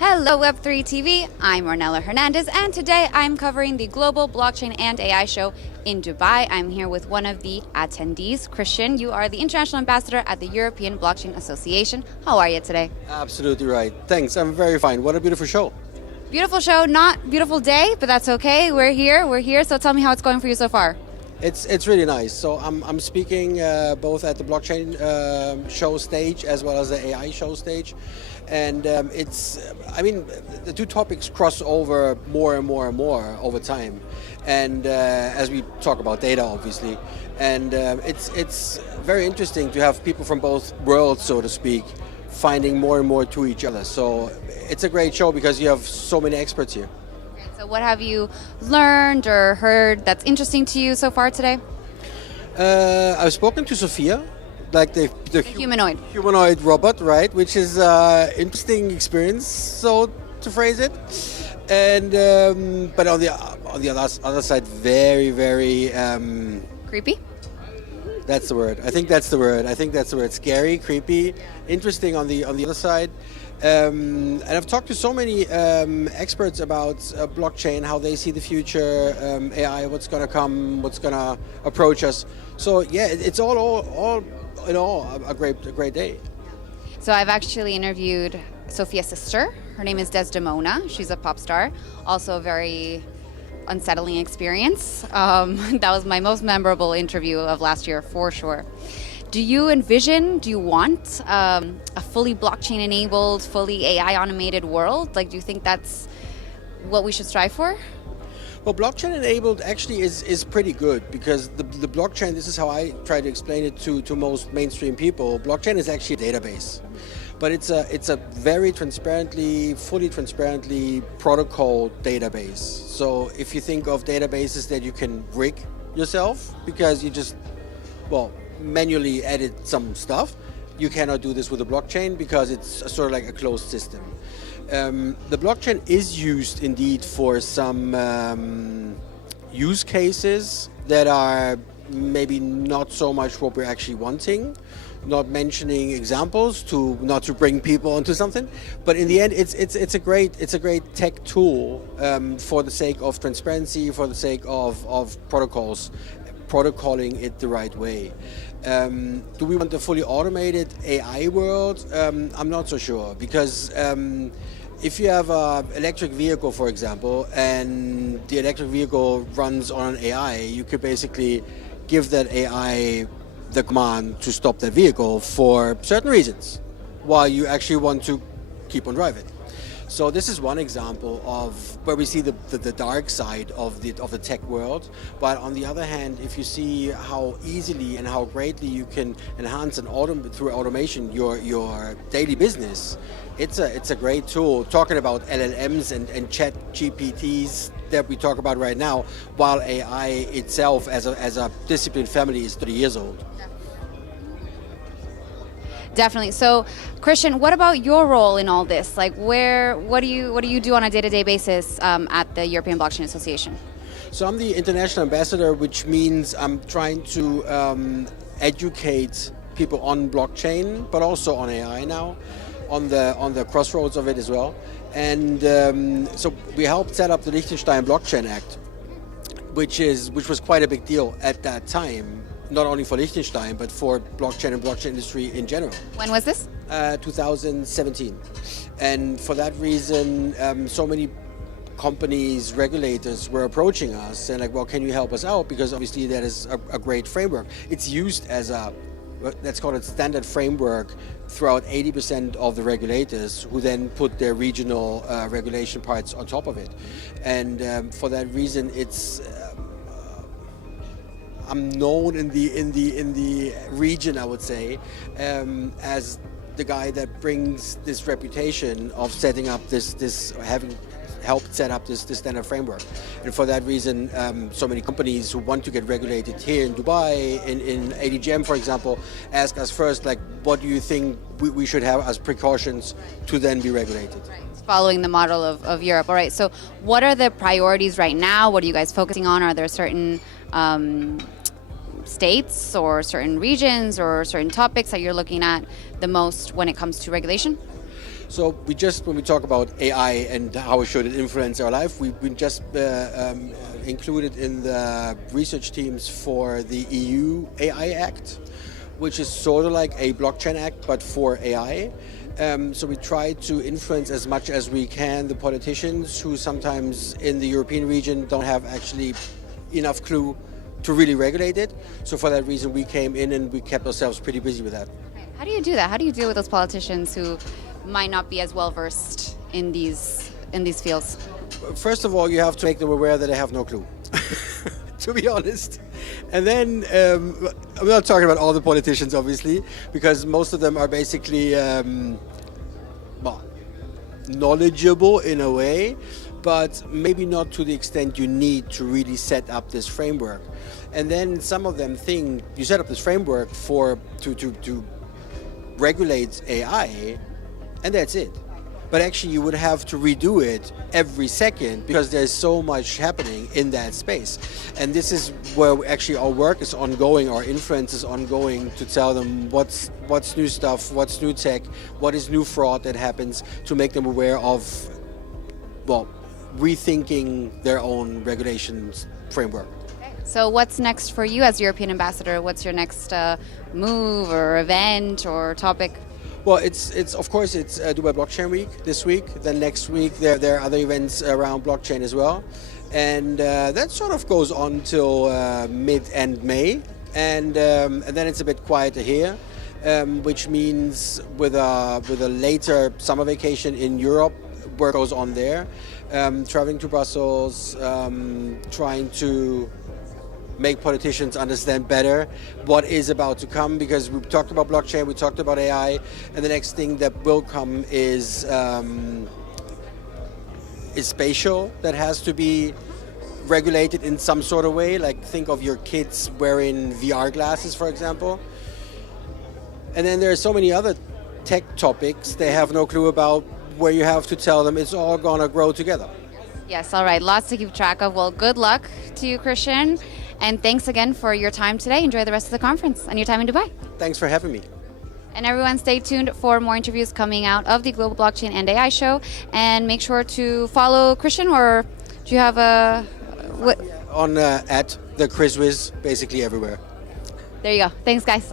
Hello Web3 TV, I'm Ornella Hernandez, and today I'm covering the Global Blockchain and AI Show in Dubai. I'm here with one of the attendees. Christian, you are the International Ambassador at the European Blockchain Association. How are you today? Absolutely right. Thanks, I'm very fine. What a beautiful show. Beautiful show, not beautiful day, but that's okay. We're here. So tell me how it's going for you so far. It's really nice. So I'm speaking both at the blockchain show stage as well as the AI show stage. And the two topics cross over more and more and more over time. And as we talk about data, obviously. And it's very interesting to have people from both worlds, so to speak, finding more and more to each other. So it's a great show because you have so many experts here. So what have you learned or heard that's interesting to you so far today? I've spoken to Sophia, like the humanoid robot, right? Which is interesting experience, so to phrase it. And but on the other side, very creepy. That's the word. I think that's the word. Scary, creepy, interesting on the other side. And I've talked to so many experts about blockchain, how they see the future, AI, what's going to come, what's going to approach us. So yeah, it's all in all a great day. So I've actually interviewed Sophia's sister. Her name is Desdemona. She's a pop star. Also a very unsettling experience. That was my most memorable interview of last year for sure. Do you want a fully blockchain-enabled, fully AI-automated world? Like, do you think that's what we should strive for? Well, blockchain-enabled actually is pretty good because the blockchain, this is how I try to explain it to most mainstream people, blockchain is actually a database. But it's a very fully transparently protocol database. So if you think of databases that you can rig yourself because you just, manually edit some stuff. You cannot do this with a blockchain because it's sort of like a closed system. The blockchain is used indeed for some use cases that are maybe not so much what we're actually wanting. Not mentioning examples not to bring people onto something, but in the end, it's a great tech tool for the sake of transparency, for the sake of protocoling it the right way. Do we want a fully automated AI world? I'm not so sure because if you have an electric vehicle, for example, and the electric vehicle runs on an AI, you could basically give that AI the command to stop that vehicle for certain reasons while you actually want to keep on driving. So this is one example of where we see the dark side of the tech world. But on the other hand, if you see how easily and how greatly you can enhance through automation your daily business, it's a great tool. Talking about LLMs and chat GPTs that we talk about right now, while AI itself as a disciplined family is 30 years old. Definitely. So, Christian, what about your role in all this? Like, what do you do on a day-to-day basis at the European Blockchain Association? So I'm the international ambassador, which means I'm trying to educate people on blockchain, but also on AI now, on the crossroads of it as well. And so we helped set up the Liechtenstein Blockchain Act, which was quite a big deal at that time. Not only for Liechtenstein, but for blockchain and blockchain industry in general. When was this? 2017. And for that reason, so many companies, regulators were approaching us and like, well, can you help us out? Because obviously that is a great framework. It's used as let's call it standard framework throughout 80% of the regulators who then put their regional regulation parts on top of it. And for that reason, it's I'm known in the region, I would say, as the guy that brings this reputation of setting up having helped set up this standard framework. And for that reason, so many companies who want to get regulated here in Dubai, in ADGM, for example, ask us first, like, what do you think we should have as precautions to then be regulated? Right. Following the model of Europe. All right, so what are the priorities right now? What are you guys focusing on? Are there certain states or certain regions or certain topics that you're looking at the most when it comes to regulation? So we just, when we talk about AI and how should it influence our life, we just included in the research teams for the EU AI Act, which is sort of like a blockchain act, but for AI. So we try to influence as much as we can the politicians who sometimes in the European region don't have actually enough clue to really regulate it. So for that reason, we came in and we kept ourselves pretty busy with that. How do you do that? How do you deal with those politicians who might not be as well versed in these fields? First of all, you have to make them aware that they have no clue, to be honest. And then, I'm not talking about all the politicians, obviously, because most of them are basically knowledgeable in a way, but maybe not to the extent you need to really set up this framework. And then some of them think you set up this framework to regulate AI, and that's it. But actually you would have to redo it every second because there's so much happening in that space. And this is where actually our work is ongoing, our influence is ongoing to tell them what's new stuff, what's new tech, what is new fraud that happens, to make them aware of, rethinking their own regulations framework. So what's next for you as European ambassador? What's your next move or event or topic? Well, it's of course it's Dubai Blockchain Week this week. Then next week there are other events around blockchain as well, and that sort of goes on till mid-end May, and then it's a bit quieter here, which means with a later summer vacation in Europe, work goes on there, traveling to Brussels, trying to make politicians understand better what is about to come, because we talked about blockchain, we talked about AI, and the next thing that will come is spatial, that has to be regulated in some sort of way. Like think of your kids wearing VR glasses, for example. And then there are so many other tech topics they have no clue about, where you have to tell them it's all gonna grow together. Yes, all right, lots to keep track of. Well, good luck to you, Christian. And thanks again for your time today. Enjoy the rest of the conference and your time in Dubai. Thanks for having me. And everyone, stay tuned for more interviews coming out of the Global Blockchain and AI Show. And make sure to follow Christian, or do you have a... On at the ChrisWiz, basically everywhere. There you go. Thanks, guys.